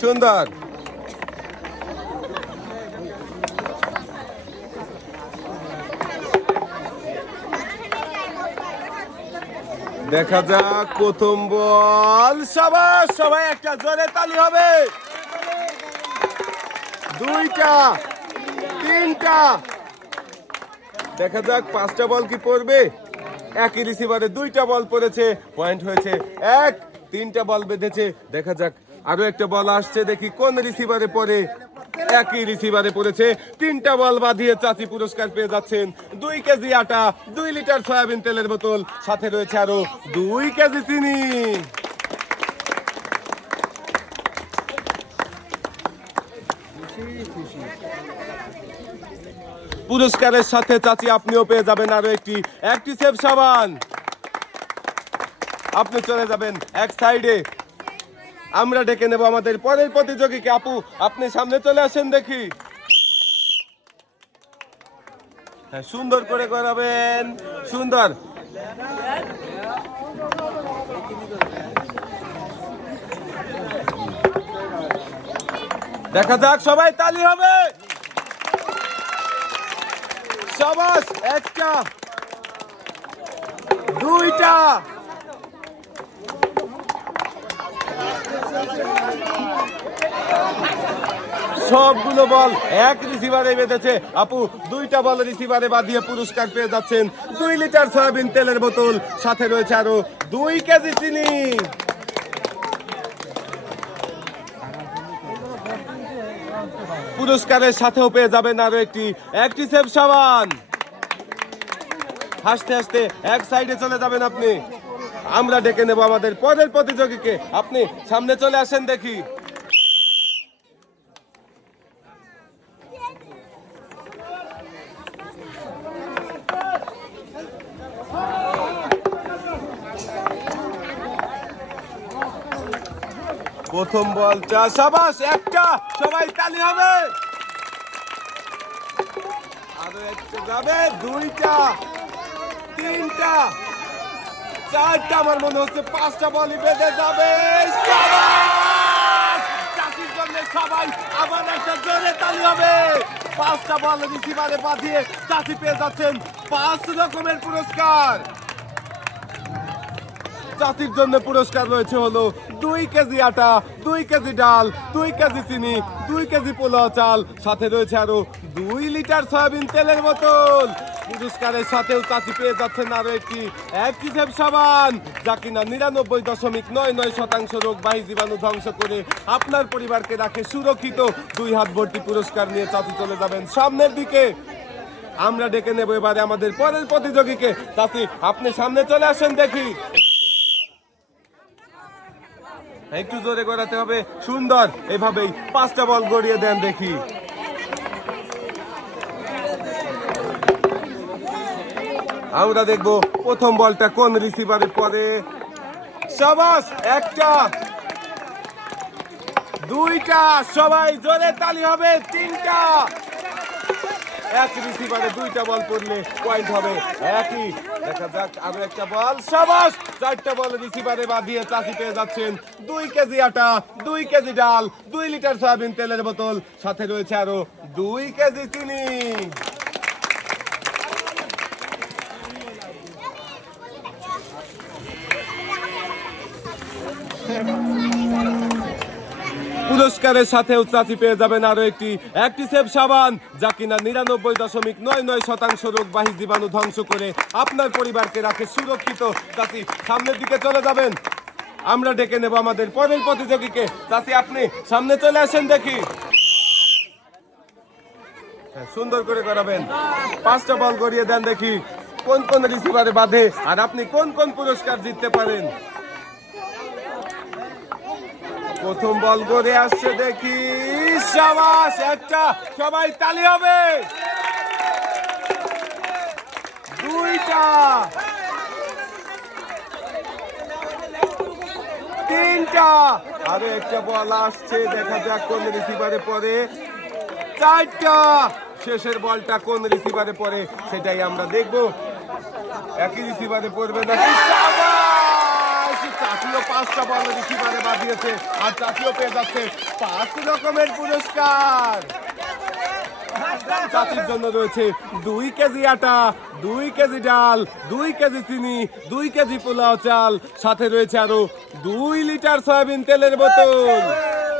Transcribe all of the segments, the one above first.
সুন্দর। দেখা যাক প্রথম বল। সবাই সবাই একটা জোরে তালি হবে। দুইটা, তিনটা। দেখা যাক পাঁচটা বল কি পড়বে। একই রিসিভারে দুইটা বল পড়েছে। পয়েন্ট হয়েছে এক, তিনটা বল বেঁধেছে। দেখা যাক আরও একটা বল আসছে, দেখি কোন রিসিভারে পড়ে। একই রিসিভারে পড়েছে। তিনটা বল বাঁধিয়ে চাচি পুরস্কার পেয়ে যাচ্ছেন। দুই কেজি আটা, দুই লিটার সয়াবিন তেলের বোতল। সাথে রয়েছে আরও দুই কেজি চিনি। পুরস্কারের সাথে চাচি আপনিও পেয়ে যাবেন আরও একটি। একটি সেফ সাবান। আপনি চলে যাবেন এক সাইডে আমরা ডেকে নেব আমাদের পরের প্রতিযোগীকে। আপু, আপনি সামনে চলে আসেন দেখি। হ্যাঁ সুন্দর করে করাবেন সুন্দর। দেখা যাক, সবাই তালি হবে। সবাস, একটা, দুইটা। সবগুলো বল এক রিসিভারে বেঁধেছে। আপু, দুইটা বল রিসিভারে বাঁধিয়ে পুরস্কার পেয়ে যাচ্ছেন। দুই লিটার সয়াবিন তেলের বোতল, সাথে রয়েছে আরও দুই কেজি চিনি। পুরস্কারের সাথেও পেয়ে যাবেন আরও একটি একটি সেফ সাবান। হাসতে হাসতে এক সাইডে চলে যাবেন আপনি। আমরা ডেকে নেব আমাদের পরের প্রতিযোগীকে। আপনি সামনে চলে আসেন দেখি। প্রথম বল চাষাবাস একটা, সবাই তালি হবে। আরও একটা যাবে, দুইটা, তিনটা, চারটা, আমার মনে হচ্ছে পাঁচটা বলই বেঁধে যাবে। সবাই আবার একটা জোরে তালি হবে। পাঁচটা বল রিসিভারে বাঁধিয়ে চাষি পেয়ে যাচ্ছেন পাঁচ রকমের পুরস্কার। চাষির জন্য পুরস্কার রয়েছে হলো দুই কেজি আটা, দুই কেজি ডাল, দুই কেজি চিনি, দুই কেজি পোলাও চাল, সাথে রয়েছে আরও দুই লিটার সয়াবিন তেলের বোতল। পুরস্কারের সাথেও চাচি পেয়ে যাচ্ছেন আরও একটি এক হিসেব সাবান, যা কিনা নিরানব্বই দশমিক নয় নয় শতাংশ রোগ রোগবাহী জীবাণু ধ্বংস করে আপনার পরিবারকে রাখে সুরক্ষিত দুই হাত ভর্তি পুরস্কার নিয়ে চাচি চলে যাবেন সামনের দিকে। আমরা ডেকে নেব এবারে আমাদের পরের প্রতিযোগীকে। চাচি, আপনি সামনে চলে আসেন দেখি। একটু জোরে করাতে হবে। সুন্দর, এভাবেই পাঁচটা বল গড়িয়ে দেন দেখি। আমরা দেখব প্রথম বলটা কোন রিসিভারে পরে। সবাস, একটা। দুইটা, সবাই জোরে তালি হবে, তিনটা। এক রিসিভারে দুইটা বল পড়লে পয়েন্ট হবে। একই। দেখা যাক, আরও একটা বল। সাবাস! চারটা বল রিসিভারে বাঁধিয়ে চাষি পেয়ে যাচ্ছেন। দুই কেজি আটা, দুই কেজি ডাল, দুই লিটার সয়াবিন তেলের বোতল। সাথে রয়েছে আরও দুই কেজি চিনি। পুরস্কারের সাথেও চাচি পেয়ে যাবেন আরও একটি সেফ সাবান যা কিনা নিরানব্বই দশমিক নয় নয় শতাংশ রোগবাহী জীবাণু ধ্বংস করে আপনার পরিবারকে রাখে সুরক্ষিত চাচি সামনের দিকে চলে যাবেন। আমরা ডেকে নেব আমাদের পরের প্রতিযোগীকে। চাচি আপনি সামনে চলে আসেন দেখি। হ্যাঁ, সুন্দর করে করাবেন। পাঁচটা বল গড়িয়ে দেন দেখি। কোন কোন রিসিভারে বাঁধে আর আপনি কোন কোন পুরস্কার জিততে পারেন? প্রথম বল করে আসছে দেখি। সাবাস, একটা, সবাই তালি হবে। দুইটা। তিনটা। আরও একটা বল আসছে, দেখা যাক কোন রিসিভারে পড়ে। চারটা। শেষের বলটা কোন রিসিভারে পড়ে, সেটাই আমরা দেখব। একই রিসিভারে পড়বে নাকি? চাচিও পাঁচটা বল রিসিভারে বাঁধিয়েছে আর চাচিও পেয়ে যাচ্ছে পাঁচ রকমের পুরস্কার। চাচির জন্য রয়েছে দুই কেজি আটা, দুই কেজি ডাল, দুই কেজি চিনি, দুই কেজি পোলাও চাল, সাথে রয়েছে আরও দুই লিটার সয়াবিন তেলের বোতল।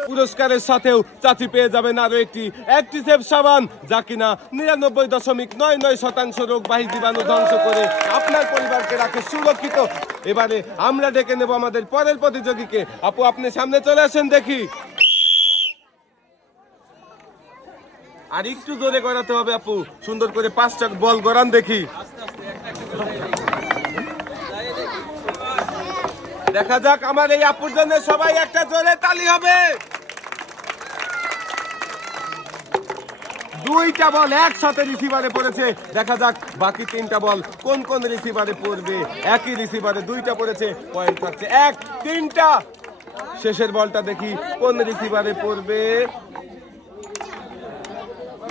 পুরস্কারের সাথেও চাচি পেয়ে যাবেন আরও একটি অ্যাক্টিসেভ সাবান, যা কিনা নিরানব্বই দশমিক নয় নয় শতাংশ রোগবাহী জীবাণু ধ্বংস করে আপনার পরিবারকে রাখে সুরক্ষিত। এবারে আমরা ডেকে নেব আমাদের পরের প্রতিযোগীকে। আপু, আপনি সামনে চলে আসেন দেখি। আর একটু জোরে গড়াতে হবে, আপু। সুন্দর করে পাঁচটা বল গড়ান দেখি। দেখা যাক আমার এই আপুর জন্য সবাই একটা জোরে তালি হবে। দুইটা বল একসাথে রিসিভারে পড়েছে। দেখা যাক বাকি তিনটা বল কোন কোন রিসিভারে পড়বে। একই রিসিভারে দুইটা পড়েছে পয়েন্ট থাকছে এক, তিনটা। শেষের বলটা দেখি কোন রিসিভারে পড়বে।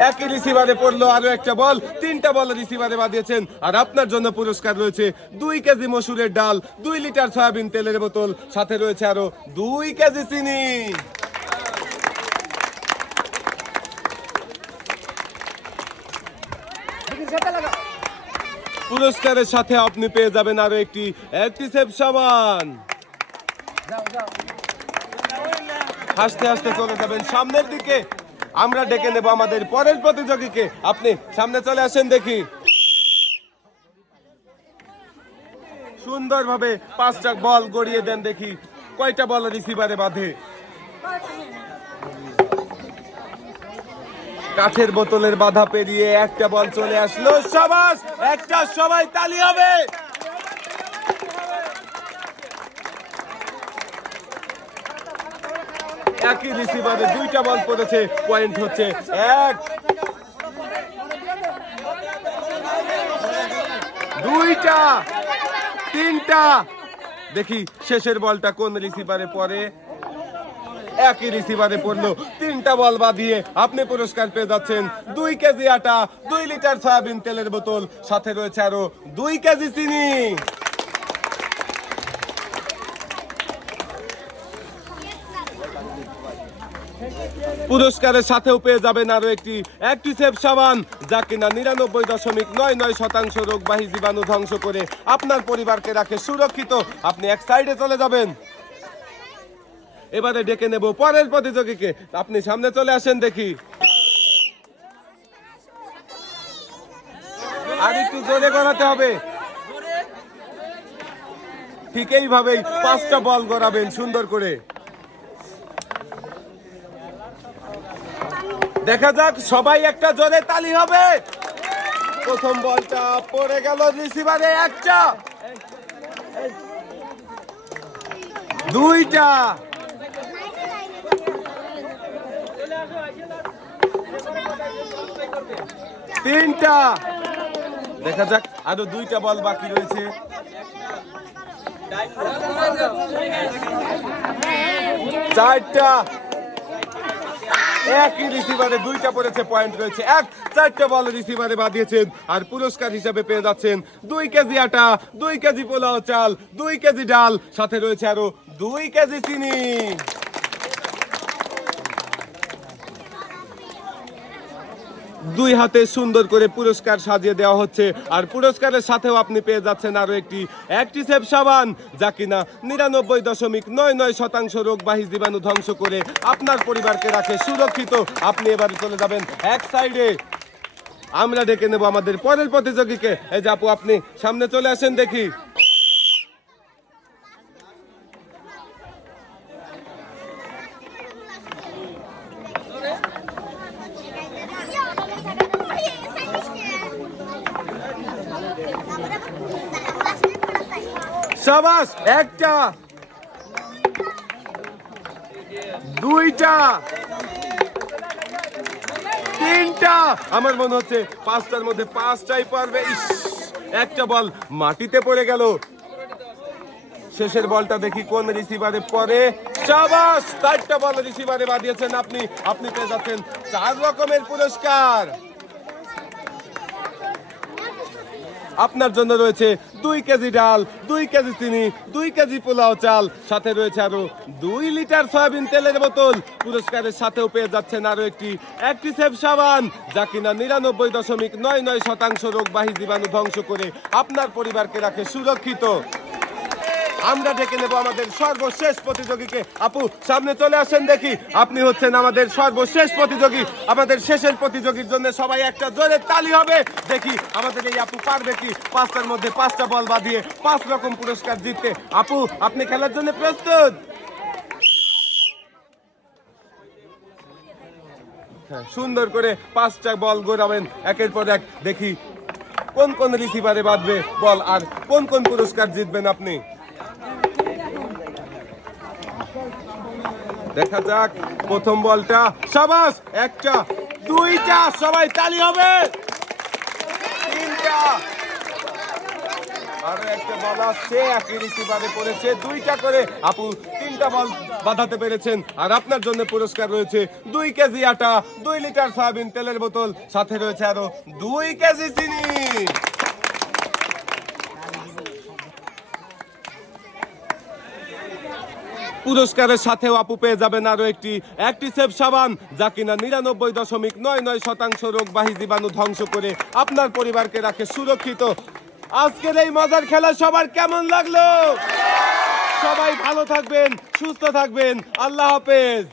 একই রিসিভারে পড়ল আরও একটা বল, তিনটা বল রিসিভারে বাঁধিয়েছেন আর আপনার জন্য পুরস্কার রয়েছে দুই কেজি মসুরের ডাল, দুই লিটার সয়াবিন তেলের বোতল। সাথে রয়েছে আরও দুই কেজি চিনি। পুরস্কারের সাথে আপনি পেয়ে যাবেন আরও একটি সাবান। হাসতে হাসতে চলে যাবেন সামনের দিকে। আমরা ডেকে নেব আমাদের পরের প্রতিযোগীকে। আপনি সামনে চলে আসেন দেখি। সুন্দরভাবে পাঁচটা বল গড়িয়ে দেন দেখি, কয়টা বল রিসিভারে বাঁধে। কাঠের বোতলের বাধা পেরিয়ে একটা বল চলে আসলো। সবাস, একটা সবাই তালি হবে। একই রিসিভারে দুইটা বল পড়েছে, পয়েন্ট হচ্ছে এক। দুইটা, তিনটা। দেখি শেষের বলটা কোন রিসিভারে পড়ে? একই রিসিভারে পড়ল। তিনটা বল বাঁধিয়ে আপনি পুরস্কার পেয়ে যাচ্ছেন। দুই কেজি আটা, দুই লিটার সয়াবিন তেলের বোতল। সাথে রয়েছে আরও দুই কেজি চিনি। পুরস্কারের সাথেও পেয়ে যাবেন আরও একটি অ্যাক্টিসেভ সাবান, যা কিনা নিরানব্বই দশমিক নয় নয় শতাংশ রোগবাহী জীবাণু ধ্বংস করে আপনার পরিবারকে রাখে সুরক্ষিত। আপনি এক সাইডে চলে যাবেন। এবারে ডেকে নেব পরের প্রতিযোগীকে। আপনি সামনে চলে আসেন দেখি। আর একটু জোরে গড়াতে হবে। ঠিক এইভাবেই পাঁচটা বল গড়াবেন সুন্দর করে। দেখা যাক, সবাই একটা জোরে তালি হবে। প্রথম বলটা পড়ে গেল রিসিভারে একটা। দুইটা। তিনটা। দেখা যাক, আরও দুইটা বল বাকি রয়েছে। চারটা। একই রিসিভারে দুইটা পড়েছে পয়েন্ট রয়েছে। এক, চারটা বল রিসিভারে বাঁধিয়েছেন আর পুরস্কার হিসাবে পেয়ে যাচ্ছেন দুই কেজি আটা, দুই কেজি পোলাও চাল, দুই কেজি ডাল, সাথে রয়েছে আরও দুই কেজি চিনি। দুই হাতে সুন্দর করে পুরস্কার সাজিয়ে দেওয়া হচ্ছে। আর পুরস্কারের সাথেও আপনি পেয়ে যাচ্ছেন আরও একটি অ্যাক্টিসেভ সাবান, যা কিনা নিরানব্বই দশমিক নয় নয় শতাংশ রোগবাহী জীবাণু ধ্বংস করে আপনার পরিবারকে রাখে সুরক্ষিত। আপনি এবারে চলে যাবেন এক সাইডে। আমরা ডেকে নেব আমাদের পরের প্রতিযোগীকে। এই যে আপু, আপনি সামনে চলে আসেন দেখি। সাবাস, একটা। দুইটা। তিনটা। আমার মনে হচ্ছে পাঁচটার মধ্যে পাঁচটাই পারবে। একটা বল মাটিতে পড়ে গেল। শেষের বলটা দেখি কোন রিসিভারে পরে সাবাস, চারটা বল রিসিভারে বাঁধিয়েছেন আপনি। আপনি পেয়ে যাচ্ছেন চার রকমের পুরস্কার। আপনার জন্য রয়েছে দুই কেজি ডাল, দুই কেজি চিনি, দুই কেজি পোলাও চাল। সাথে রয়েছে আরও দুই লিটার সয়াবিন তেলের বোতল। পুরস্কারের সাথেও পেয়ে যাচ্ছেন আরও একটি অ্যাক্টিসেভ সাবান, যা কিনা নিরানব্বই দশমিক নয় নয় শতাংশ রোগবাহী জীবাণু ধ্বংস করে আপনার পরিবারকে রাখে সুরক্ষিত। আমরা ডেকে নেব আমাদের সর্বশেষ প্রতিযোগীকে। আপু সামনে চলে আসেন দেখি। আপনি হচ্ছেন আমাদের সর্বশেষ প্রতিযোগী। আমাদের শেষের প্রতিযোগীর জন্য সবাই একটা জোরে তালি হবে। দেখি আমাদের এই আপু পারবে কি? পাঁচটার মধ্যে পাঁচটা বল বাঁধিয়ে পাঁচ রকম পুরস্কার জিততে। আপু আপনি খেলার জন্য প্রস্তুত? হ্যাঁ, সুন্দর করে পাঁচটা বল গোড়াবেন একের পর এক। দেখি কোন কোন রিসিভারে বাঁধবে বল আর কোন কোন পুরস্কার জিতবেন আপনি? দেখা যাক, প্রথম বলটা। সাবাস, একটা, দুইটা, সবাই তালি হবে। তিনটা। আরও একটা বল আসছে, একই রিসিভারে পড়েছে। দুইটা করে আপু তিনটা বল বাঁধাতে পেরেছেন। আর আপনার জন্য পুরস্কার রয়েছে দুই কেজি আটা, দুই লিটার সয়াবিন তেলের বোতল। সাথে রয়েছে আরও দুই কেজি চিনি। পুরস্কারের সাথেও আপু পেয়ে যাবেন আরও একটি অ্যাক্টিসেভ সাবান, যা কিনা নিরানব্বই দশমিক নয় নয় শতাংশ রোগবাহী জীবাণু ধ্বংস করে আপনার পরিবারকে রাখে সুরক্ষিত। আজকের এই মজার খেলা সবার কেমন লাগল? সবাই ভালো থাকবেন, সুস্থ থাকবেন। আল্লাহ হাফেজ।